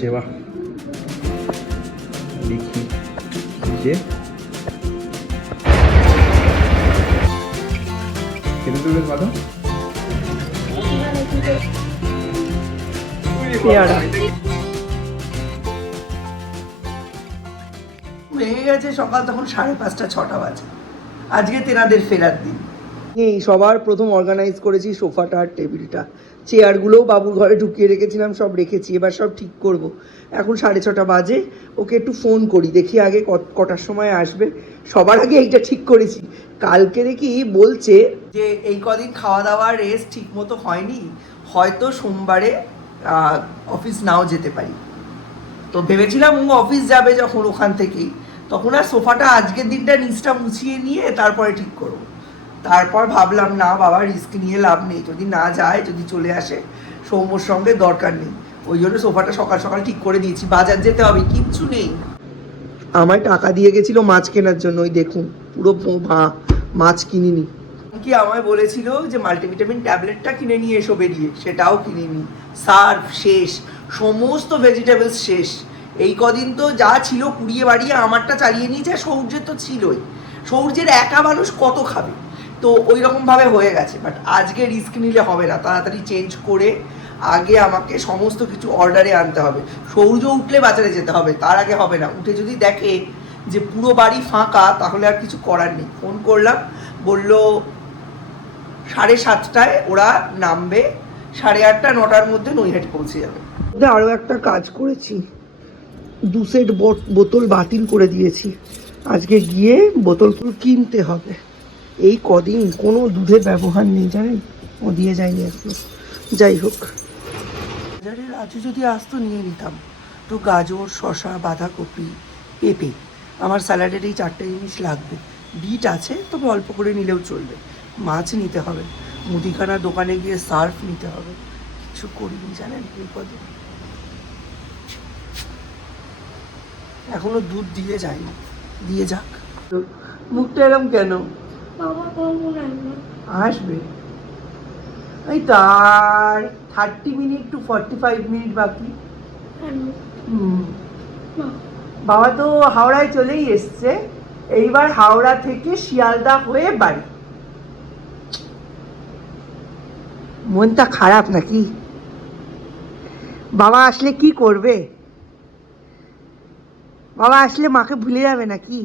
সেবা দেখি যে খেতে দেবে কত পেয়ারা ভেঙে গেছে সকাল তখন 5:30 6টা বাজে। আজকে তেনাদের ফেরার দিন। এই সবার প্রথম অর্গানাইজ করেছি সোফাটা আর টেবিলটা, চেয়ারগুলোও বাবুর ঘরে ঢুকিয়ে রেখেছিলাম, সব রেখেছি, এবার সব ঠিক করব। এখন 6:30 বাজে, ওকে একটু ফোন করি, দেখি আগে কটার সময় আসবে। সবার আগে এইটা ঠিক করেছি, কালকে দেখি বলছে যে এই কদিন খাওয়া দাওয়া রেস্ট ঠিক মতো হয়নি, হয়তো সোমবারে অফিস নাও যেতে পারি। তো ভেবেছিলাম ও অফিস যাবে যখন ওখান থেকেই, তখন আর সোফাটা আজকের দিনটা নিচটা মুছিয়ে নিয়ে তারপরে ঠিক করবো। তারপর ভাবলাম না বাবা, রিস্ক নিয়ে লাভ নেই, যদি না যায়, যদি চলে আসে, সৌম্যর সঙ্গে দরকার নেই। ওই জন্য সোফাটা সকাল সকাল ঠিক করে দিয়েছি। বাজার যেতে হবে, কিচ্ছু নেই। আমায় টাকা দিয়ে গেছিল মাছ কেনার জন্য, ওই দেখুন পুরো মাছ কিনিনি। কি আমায় বলেছিল যে মাল্টিভিটামিন ট্যাবলেটটা কিনে নিয়ে এসো বেরিয়ে, সেটাও কিনিনি। সার্ফ শেষ, সমস্ত ভেজিটেবলস শেষ। এই কদিন তো যা ছিল কুড়িয়ে বাড়িয়ে আমারটা চালিয়ে নিয়েছে, সৌর্যের তো ছিলই। সৌর্যের একা মানুষ কত খাবে, তো ওই রকমভাবে হয়ে গেছে। বাট আজকে রিস্ক নিলে হবে না, তাড়াতাড়ি চেঞ্জ করে আগে আমাকে সমস্ত কিছু অর্ডারে আনতে হবে। সৌর্য উঠলে বাজারে যেতে হবে, তার আগে হবে না। উঠে যদি দেখে যে পুরো বাড়ি ফাঁকা, তাহলে আর কিছু করার নেই। ফোন করলাম, বললো 7:30টায় ওরা নামবে, 8:30 9টার মধ্যে নৈহাটি পৌঁছে যাবে। আরও একটা কাজ করেছি, 2 সেট বোতল বাতিল করে দিয়েছি। আজকে গিয়ে বোতল কিনতে হবে। এই কদিন কোনো দুধের ব্যবহার নেই জানেন, ও দিয়ে যায়নি এখনো। যাই হোক, বাজারে রাজু যদি আসতো নিয়ে নিতাম। তো গাজর, শসা, বাঁধাকপি, পেঁপে, আমার স্যালাডের এই 4টে জিনিস লাগবে। বিট আছে, তবে অল্প করে নিলেও চলবে। মাছ নিতে হবে, মুদিখানার দোকানে গিয়ে সার্ফ নিতে হবে। কিছু করিনি জানেন এই কদিন। এখনো দুধ দিয়ে যায়নি, দিয়ে যাক। মুখটা এরম কেন? আসবে এই তার 30 মিনিট টু 45 মিনিট বাকি। বাবা তো হাওড়ায় চলেই এসছে, এইবার হাওড়া থেকে শিয়ালদা হয়ে বাড়ি। মনটা খারাপ নাকি? বাবা আসলে কি করবে? বাবা আসলে মাকে ভুলে যাবে নাকি?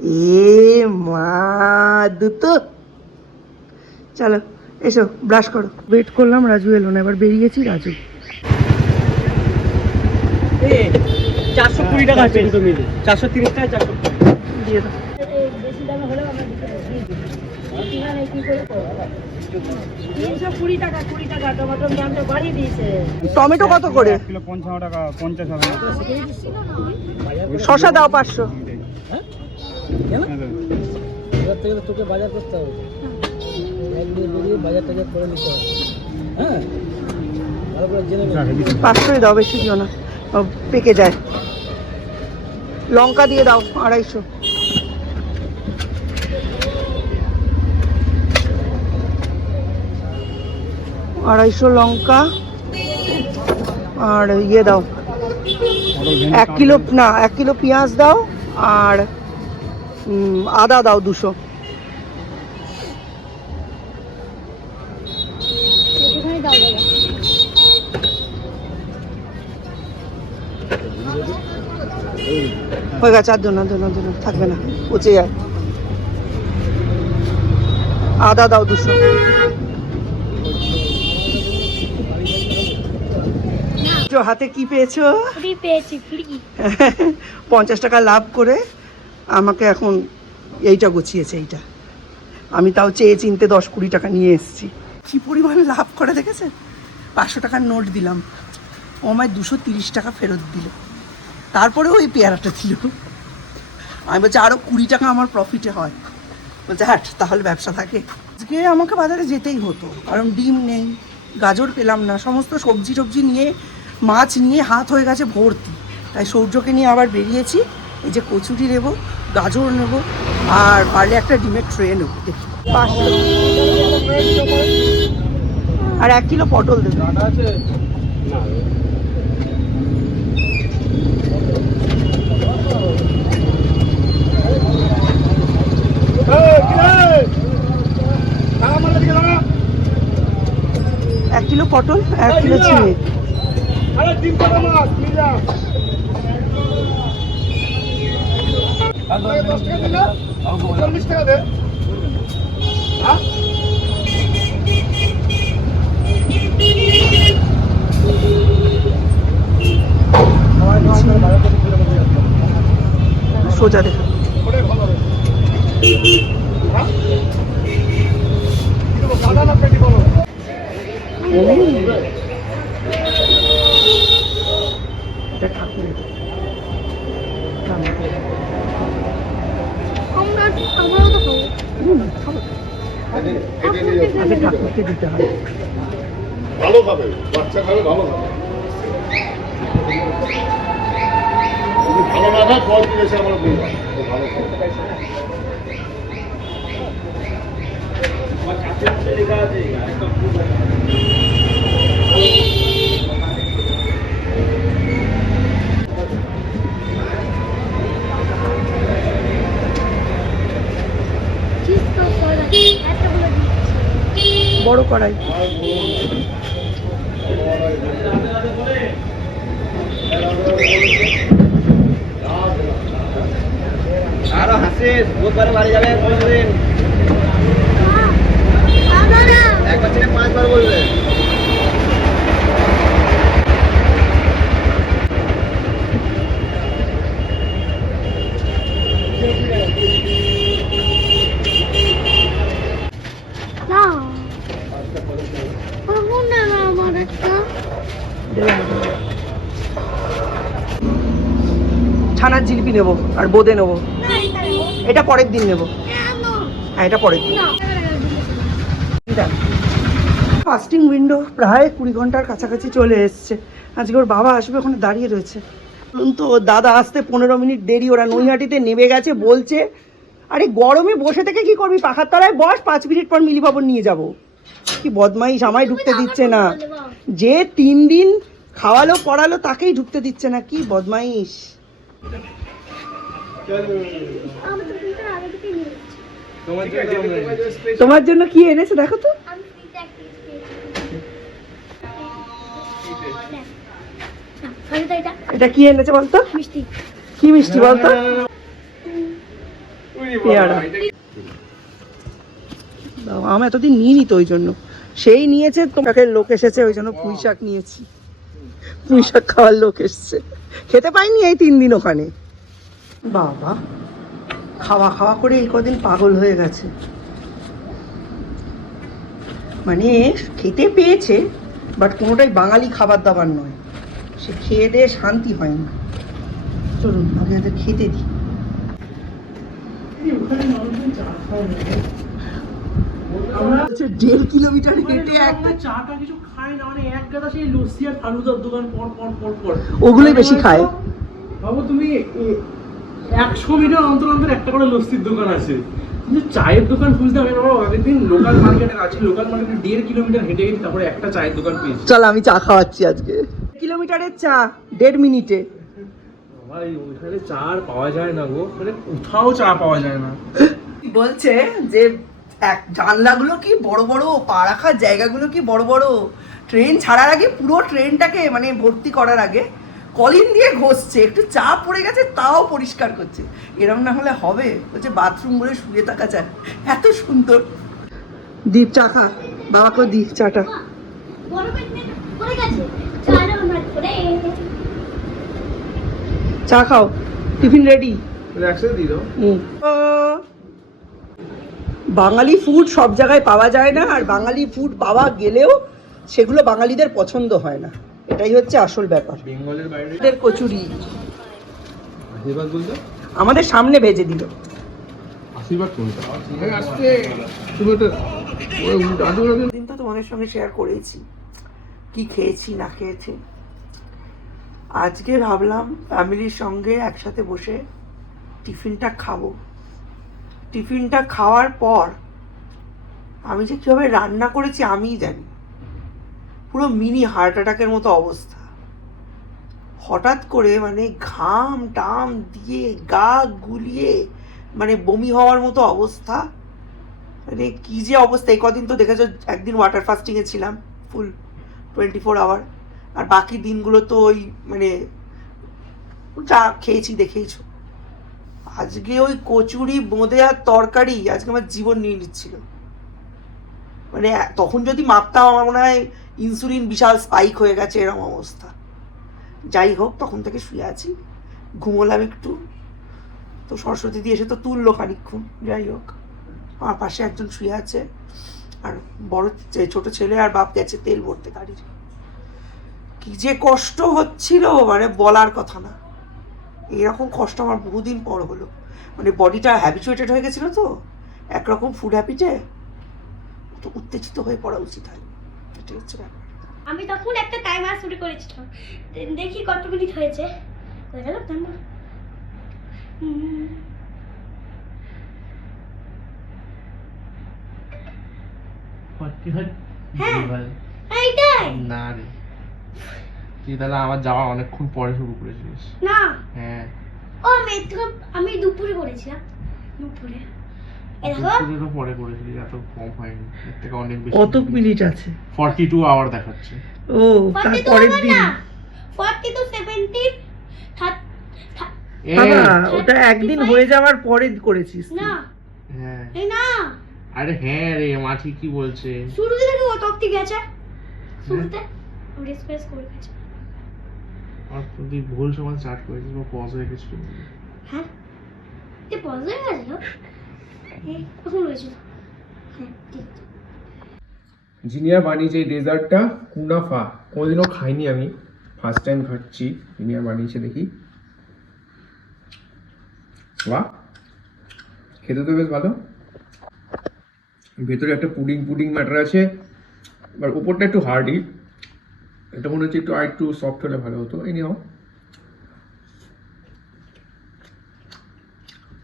এ মা দুটো, চলো এসো ব্রাশ করো। ওয়েট করলাম, রাজু এলো না, এবার বেরিয়েছি। রাজু 420 টাকা আছে, 430 টাকা 420 দিয়ে দাও। বেশি দাম হলেও আমরা দিতে পারি। 320 টাকা 20 টাকা টমেটোর দামটা বাড়িয়ে দিয়েছে। টমেটো কত করে? কিলো 55 টাকা 50 টাকা। শসা দাও 500। হ্যাঁ কেন এবার থেকে তোকে বাজার করতে হবে, একদিন বেরিয়ে বাজার টাজার করে নিতে হবে। হ্যাঁ ভালো করে জেনে 500 দাও, বেশি দিও না, পেকে যায়। লঙ্কা দিয়ে দাও 250। লঙ্কা আর ইয়ে দাও 1 কিলো, না 1 কিলো পেঁয়াজ দাও, আর আদা দাও 200। হয়ে গেছে, আর না থাকবে না, পচে যায়। আদা দাও 200। হাতে কি পেয়েছো? ফ্রি পেয়েছি, ফ্রি। 50 টাকা লাভ করে আমাকে এখন এইটা গুছিয়েছে। এইটা আমি তাও চেয়ে চিনতে 10-20 টাকা নিয়ে এসেছি। কি পরিমাণে লাভ করে দেখেছেন? 500 টাকার নোট দিলাম, ও আমায় 230 টাকা ফেরত দিল। তারপরে ওই পেয়ারাটা দিল। আমি বলছি আরও 20 টাকা আমার প্রফিটে হয়। বলছে হ্যাঁ তাহলে ব্যবসা থাকে। আজকে আমাকে বাজারে যেতেই হতো, কারণ ডিম নেই, গাজর পেলাম না, সমস্ত সবজি টবজি নিয়ে, মাছ নিয়ে হাত হয়ে গেছে ভর্তি। তাই সৌর্যকে নিয়ে আবার বেরিয়েছি। এই যে কচুরি নেব, গাজর নেব, আর পারলে একটা ডিমের ট্রে নেব। দেখি 500 আর 1 কিলো পটল দেবো। পটল, 1 কিলো ঝিঙে। সোজা দেখো। এটা ঠাকুরের। আমরাও তো খাবো। আগে ঠাকুরকে দিতে হয়। ভালো খাবে, বাচ্চা খাবে, ভালো খাবে। যদি ভালো না খায় ফল দিয়ে এসে আমার দিয়ে দাও। ও ভালো খাবে। চিজ তো করা একটা বলে দিচ্ছি। বড় কড়াই। আরো হাসিস বুধবারে বাড়ি যাবে কোনদিন না না একবার ছেলে 5 বার বলবে। না কখন না আমার একটা ছানার জিলিপি নেবো আর বোঁদে নেবো। না এটা পরের দিন নেবো। কেন হ্যাঁ, এটা পরের দিন। না ফাস্টিং উইন্ডো প্রায় 20 ঘন্টার কাছাকাছি চলে এসছে। আজকে ওর বাবা আসবে, ওখানে দাঁড়িয়ে রয়েছে। বলুন তো, দাদা আসতে 15 মিনিট দেরি। ওরা নৈহাটিতে নেমে গেছে, বলছে আরে গরমে বসে থেকে কি করবি, পাখার তলায় বস, 5 মিনিট পর মিলি বাবন নিয়ে যাব। কি বদমাইশ, আমায় ঢুকতে দিচ্ছে না। যে 3 দিন খাওয়ালো পড়ালো তাকেই ঢুকতে দিচ্ছে না, কি বদমাইশ। আমি তো দুটো আগে থেকে নিয়ে এসেছি। তোমার জন্য কি এনেছে দেখো তো। আমি ফ্রিতে একটা এটা এটা কি এনেছে বলতো? মিষ্টি কি মিষ্টি বলতো? পেয়ারা। দাও, আমি এতদিন নিইনি তো, ওই জন্য। সেই নিয়েছে, তোমাকে লোক এসেছে ওই জন্য পুঁই শাক নিয়েছি। পুঁই শাক খাওয়ার লোক এসছে, খেতে পাইনি এই 3 দিন ওখানে। বাবা, খাওয়া খাওয়া করে এই কদিন পাগল হয়ে গেছে। মানে খেতে পেয়েছে, বাট কোনোটাই বাঙালি খাবার দাবার নয়। সে খেয়ে দিয়ে শান্তি হয় না। চলুন আগে এদের খেতে দিই। আমরা 1.5 কিলোমিটার হেঁটে একটা চাটা কিছু খাই না, মানে এক গাদা সেই লস্যি আর ফালুদার দোকান পর পর পর পর ওগুলোই বেশি খায়। ভাবো তুমি 100 মিটার অন্তর অন্তর একটা করে লস্যির দোকান আছে, কিন্তু চায়ের দোকান খুঁজতে আমি বাবা একদিন লোকাল মার্কেটে আছি, লোকাল মার্কেটে 1.5 কিলোমিটার হেঁটে গেছি, তারপরে একটা চায়ের দোকান পেয়েছি। চল আমি চা খাওয়াচ্ছি আজকে। কিলোমিটারের চা 1.5 মিনিটে। ভাই ওইখানে চা আর পাওয়া যায় না গো, মানে কোথাও চা পাওয়া যায় না। বলছে যে জানলাগুলো কি বড় বড়, পা রাখার জায়গাগুলো কি বড় বড়। ট্রেন ছাড়ার আগে পুরো ট্রেনটাকে মানে ভর্তি করার আগে কলিন দিয়ে ঘষছে, একটু চা পড়ে গেছে তাও পরিষ্কার করছে। এরম না হলে হবে? বলছে বাথরুম বলে শুয়ে থাকা যায়, এত সুন্দর। দীপ চা খা, বাবাকে দি চাটা। বড় পেট পড়ে গেছে চাটা আমার পড়ে চা খাও, টিফিন রেডি। একসাথে দিয়ে দাও। বাঙালি ফুড সব জায়গায় পাওয়া যায় না, আর বাঙালি ফুড পাওয়া গেলেও সেগুলো বাঙালিদের পছন্দ হয় না, এটাই হচ্ছে আসল ব্যাপার। বেঙ্গলের বাইরে আমাদের কচুরি আশীর্বাদ বলতে আমাদের সামনে ভেজে দিল। আশীর্বাদ কোনটা? আজকে তুমি একটা দিন তো তোমাদের সঙ্গে শেয়ার করেছি কি খেয়েছি না খেয়েছি। আজকে ভাবলাম ফ্যামিলির সঙ্গে একসাথে বসে টিফিনটা খাবো। টিফিনটা খাওয়ার পর আমি যে কীভাবে রান্না করেছি আমিই জানি। পুরো মিনি হার্ট অ্যাটাকের মতো অবস্থা। হঠাৎ করে মানে ঘাম টাম দিয়ে গা গুলিয়ে মানে বমি হওয়ার মতো অবস্থা। মানে কী যে অবস্থা। এই কদিন তো দেখেছো, একদিন ওয়াটার ফাস্টিংয়ে ছিলাম ফুল 24 আওয়ার। আর বাকি দিনগুলো তো ওই মানে যা খেয়েছি দেখেইছো। আজকে ওই কচুরি বোঁদে আর তরকারি আজকে আমার জীবন নিয়ে নিচ্ছিল। মানে তখন যদি মাপতাম আমার মনে হয় ইনসুলিন বিশাল স্পাইক হয়ে গেছে এরকম অবস্থা। যাই হোক, তখন থেকে শুয়ে আছি, ঘুমোলাম একটু, তো সরস্বতী দিয়ে এসে তো তুললো খানিক্ষণ। যাই হোক, আমার পাশে একজন শুয়ে আছে, আর বড় ছোট ছেলে আর বাপ গেছে তেল ভরতে গাড়ির। কি যে কষ্ট হচ্ছিল মানে বলার কথা না। এইরকম কষ্ট আমার বহুদিন পর হলো। মানে বডিটা হ্যাবিচুয়েটেড হয়ে গেছিলো তো একরকম ফুড হ্যাবিটে, তো উত্তেজিত হয়ে পড়া উচিত হয়। এটাই হচ্ছে ব্যাপার। আমি তখন একটা টাইমার শুরু করেছিলাম, দেখি কত মিনিট হয়েছে। হয়ে গেল টাইমার। হ্যাঁ এইটাই না রে, তুই তাহলে আমার যাওয়া অনেকক্ষণ পরে শুরু করেছিলিস। না, হ্যাঁ ও আমি দুপুরে করেছিলাম। দুপুরে এই দেখো দুপুরেরও পরে করেছিলিস, এত কম হয়নি, এর থেকে অনেক বেশি। কত মিনিট আছে? 42 আওয়ার দেখাচ্ছে। ও তারপরের দিন 40 to 70 বাবা, ওটা একদিন হয়ে যাওয়ার পরে করেছিস? না হ্যাঁ এই না, আরে হ্যাঁ রে, মা ঠিকই বলছে। শুরুতে দেখো কত অবধি গেছে। শুরুতে রিস্পেস করে গেছে। আর তুই ভুল সময় স্টার্ট করেছিস বা পজ হয়ে গেছিল। হ্যাঁ এ পজ হয়ে গেল। এই কখন হয়েছিল? হ্যাঁ ঠিক আছে। জিনিয়া বানিয়েছে এই ডেজার্টটা, কুনাফা। কোনোদিনও খাইনি আমি, ফার্স্ট টাইম খাচ্ছি। জিনিয়া বানিয়েছে, দেখি। বাহ, খেতে তো বেশ ভালো। ভেতরে একটা পুডিং পুডিং ম্যাটার আছে, আর উপরটা একটু হার্ডি। এটা মনে হচ্ছে একটু আর একটু সফট হলে ভালো হতো। এনিহাও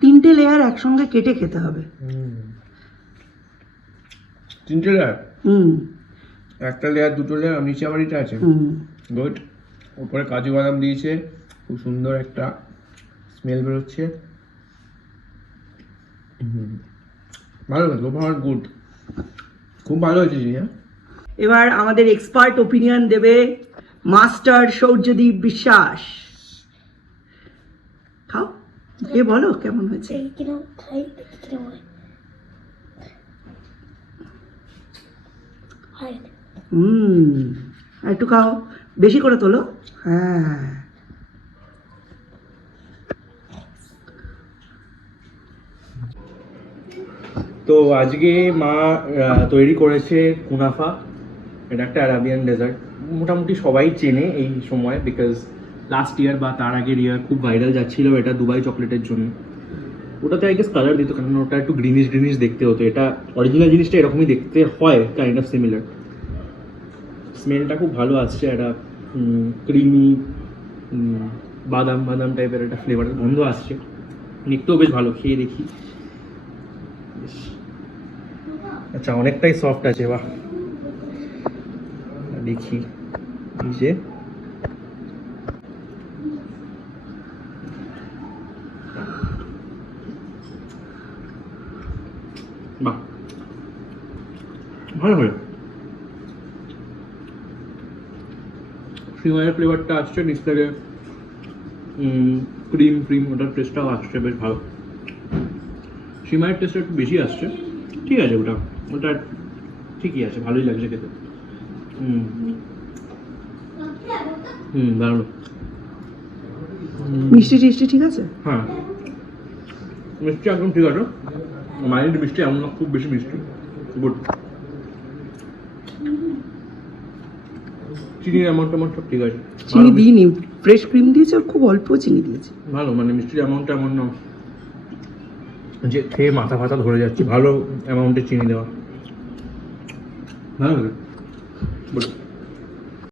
3টে লেয়ার একসঙ্গে কেটে খেতে হবে। 3টে লেয়ার, হুম একটা লেয়ার, 2টো লেয়ার, নিচে আবার এটা আছে। হুম গুড। উপরে কাজু বাদাম দিয়েছে, খুব সুন্দর একটা স্মেল বেরোচ্ছে। ভালো হয়েছে, ওভার গুড, খুব ভালো হয়েছে জিনিয়া। এবার আমাদের এক্সপার্ট ওপিনিয়ন দেবে মাস্টার সৌর্যদীপ বিশ্বাস। খাও, এ বলো কেমন হয়েছে। এই কিনা খাই, দেখি কিনা হয়। হয় আর একটু খাও, বেশি করে তোলো। হ্যাঁ তো আজকে মা তৈরি করেছে কুনাফা। এটা একটা আরাবিয়ান ডেজার্ট, মোটামুটি সবাই চেনে এই সময়, বিকজ লাস্ট ইয়ার বা তার আগের ইয়ার খুব ভাইরাল যাচ্ছিল এটা দুবাই চকলেটের জন্য। ওটাতে আই গেস কালার দিত, কারণ ওটা একটু গ্রিনিশ গ্রিনিশ দেখতে হতো। এটা অরিজিনাল জিনিসটা এরকমই দেখতে হয়, কাইন্ড অফ সিমিলার। স্মেলটা খুব ভালো আসছে, একটা ক্রিমি বাদাম বাদাম টাইপের একটা ফ্লেভারের গন্ধ আসছে। দেখতেও বেশ ভালো, খেয়ে দেখি। আচ্ছা, অনেকটাই সফট আছে, বাহ। দেখি এই যে, বাহ, ভালো ভালো। সিমাইয়ের ফ্লেভারটা আসছে নিচ থেকে, ক্রিম ক্রিম ওটার টেস্টটাও আসছে বেশ ভালো। সিমাইয়ের টেস্টটা একটু বেশি আসছে, ঠিক আছে। ওটা ওটা ঠিকই আছে, ভালোই লাগছে খেতে। দারুণ। মিষ্টি টিষ্টি ঠিক আছে? হ্যাঁ, মিষ্টি একদম ঠিক আছে। মাইল্ড মিষ্টি, এমন না খুব বেশি মিষ্টি। গুড। চিনির অ্যামাউন্ট সব ঠিক আছে। চিনি দিইনি, ফ্রেশ ক্রিম দিয়েছে আর খুব অল্প চিনি দিয়েছে। ভালো, মানে মিষ্টির অ্যামাউন্টটা এমন না যে খেয়ে মাথা ফাথা ধরে যাচ্ছে। ভালো অ্যামাউন্টের চিনি দেওয়া, ভালো।